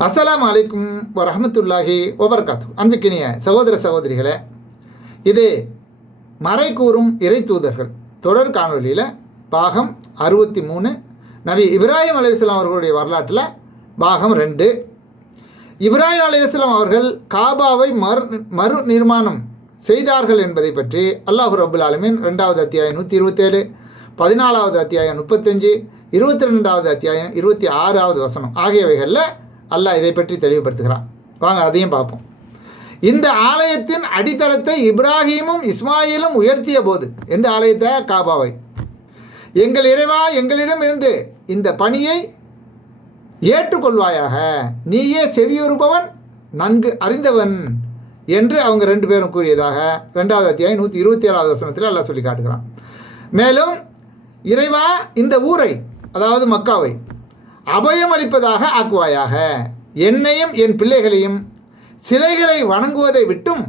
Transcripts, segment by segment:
அஸ்லாம் அலைக்கும் வரமத்துல்லாஹி ஒபர்காத்து அன்பிக்கினிய சகோதர சகோதரிகளே இது மறை கூறும் இறை தூதர்கள் தொடர் காணொலியில் பாகம் அறுபத்தி மூணு நபி இப்ராஹிம் அலைஹிஸ்ஸலாம் அவர்களுடைய வரலாற்றில் பாகம் ரெண்டு. இப்ராஹிம் அலைஹிஸ்ஸலாம் அவர்கள் காபாவை மறு மறு நிர்மாணம் செய்தார்கள் என்பதை பற்றி அல்லாஹு ரபுல் ஆலமின் ரெண்டாவது அத்தியாயம் நூற்றி இருபத்தேழு பதினாலாவது அத்தியாயம் முப்பத்தஞ்சு இருபத்தி ரெண்டாவது அத்தியாயம் இருபத்தி ஆறாவது வசனம் ஆகியவைகளில் அல்லாஹ் இதை பற்றி தெளிவுபடுத்துகிறான். வாங்க அதையும் பார்ப்போம். இந்த ஆலயத்தின் அடித்தளத்தை இப்ராஹீமும் இஸ்மாயிலும் உயர்த்திய போது எந்த ஆலயத்தை? காபாவை. எங்கள் இறைவா எங்களிடம் இருந்து இந்த பணியை ஏற்றுக்கொள்வாயாக. நீயே செவியுறுபவன் நன்கு அறிந்தவன் என்று அவங்க ரெண்டு பேரும் கூறியதாக ரெண்டாவது அத்தியாயம் நூற்றி இருபத்தி ஏழாவது வசனத்தில் எல்லாம் சொல்லி காட்டுகிறான். மேலும் இறைவா இந்த ஊரை அதாவது மக்காவை அபயம் அளிப்பதாக ஆக்குவாயாக. என்னையும் என் பிள்ளைகளையும் சிலைகளை வணங்குவதை விட்டும்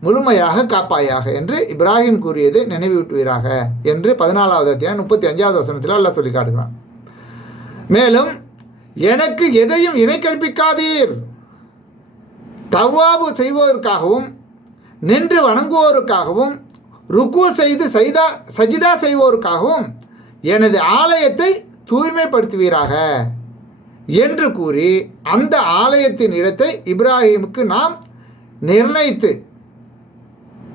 முழுமையாக காப்பாயாக என்று இப்ராஹிம் கூறியது நினைவூட்டுவீராக என்று பதினாலாவது அத்தியாயம் முப்பத்தி அஞ்சாவது வசனத்தில் அல்லாஹ் சொல்லி காட்டுகிறான். மேலும் எனக்கு எதையும் இணை கற்பிக்காதீர். தவ்வாபு செய்வதற்காகவும் நின்று வணங்குவோருக்காகவும் ருக்கு செய்து சைதா சஜிதா செய்வோருக்காகவும் எனது ஆலயத்தை தூய்மைப்படுத்துவீராக என்று கூறி அந்த ஆலயத்தின் இடத்தை இப்ராஹிமுக்கு நாம் நிர்ணயித்து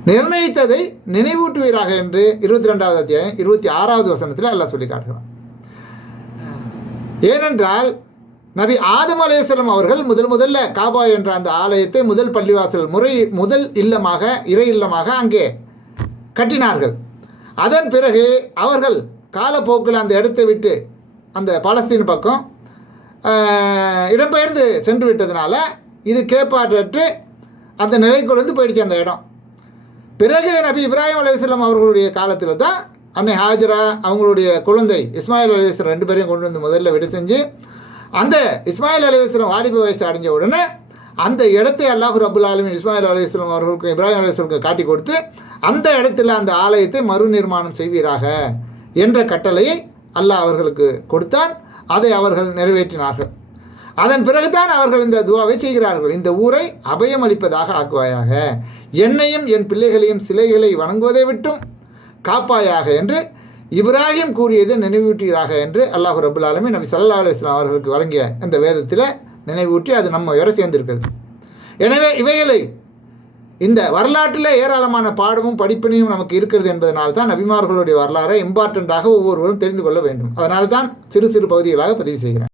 நிர்ணயித்ததை நினைவூட்டுவீராக என்று இருபத்தி ரெண்டாவது அத்தியாயம் இருபத்தி ஆறாவது வசனத்தில் எல்லாம் சொல்லி காட்டுகிறான். ஏனென்றால் நபி ஆதம் அலையாஸ்லம் அவர்கள் முதல் முதல்ல காபா என்ற அந்த ஆலயத்தை முதல் பள்ளிவாசல் முறை முதல் இல்லமாக இறை இல்லமாக அங்கே கட்டினார்கள். அதன் பிறகு அவர்கள் காலப்போக்கில் அந்த இடத்தை விட்டு அந்த பாலஸ்தீன் பக்கம் இடம்பெயர்ந்து சென்று விட்டதுனால இது கேப்பாற்றற்று அந்த நிலைக்குள்ளது போயிடுச்சு அந்த இடம். பிறகு நபி இப்ராஹிம் அலையாஸ்லாம் அவர்களுடைய காலத்தில் தான் அன்னை ஹாஜரா அவங்களுடைய குழந்தை இஸ்மாயில் அலையாஸ்லாம் ரெண்டு பேரையும் கொண்டு வந்து முதல்ல விட செஞ்சு அந்த இஸ்மாயில் அலையாஸ்லாம் வாலிப வயசு அடைஞ்ச உடனே அந்த இடத்தை அல்லாஹு ரபுல் ஆலமின் இஸ்மாயில் அலையாஸ்லாம் அவர்களுக்கு இப்ராஹிம் அலையாஸ்லாமுக்கு காட்டி கொடுத்து அந்த இடத்துல அந்த ஆலயத்தை மறுநிர்மாணம் செய்வீராக என்ற கட்டளையை அல்லாஹ் அவர்களுக்கு கொடுத்தான் அதை அவர்கள் நிறைவேற்றினார்கள். அதன் பிறகுதான் அவர்கள் இந்த துவாவை செய்கிறார்கள். இந்த ஊரை அபயம் அளிப்பதாக ஆக்குவாயாக. என்னையும் என் பிள்ளைகளையும் சிலைகளை வணங்குவதை விட்டும் காப்பாயாக என்று இப்ராஹிம் கூறியது நினைவூட்டுகிறாக என்று அல்லாஹு ரபுல் ஆலமி நபி சல்லா அலுவலாம் அவர்களுக்கு வழங்கிய அந்த வேதத்தில் நினைவூட்டி அது நம்ம வரை சேர்ந்திருக்கிறது. எனவே இவைகளை இந்த வரலாற்றில் ஏராளமான பாடமும் படிப்பினையும் நமக்கு இருக்கிறது என்பதனால் தான் நபிமார்களுடைய வரலாறை இம்பார்ட்டண்ட்டாக ஒவ்வொருவரும் தெரிந்து கொள்ள வேண்டும். அதனால் தான் சிறு சிறு பகுதிகளாக பதிவு செய்கிறேன்.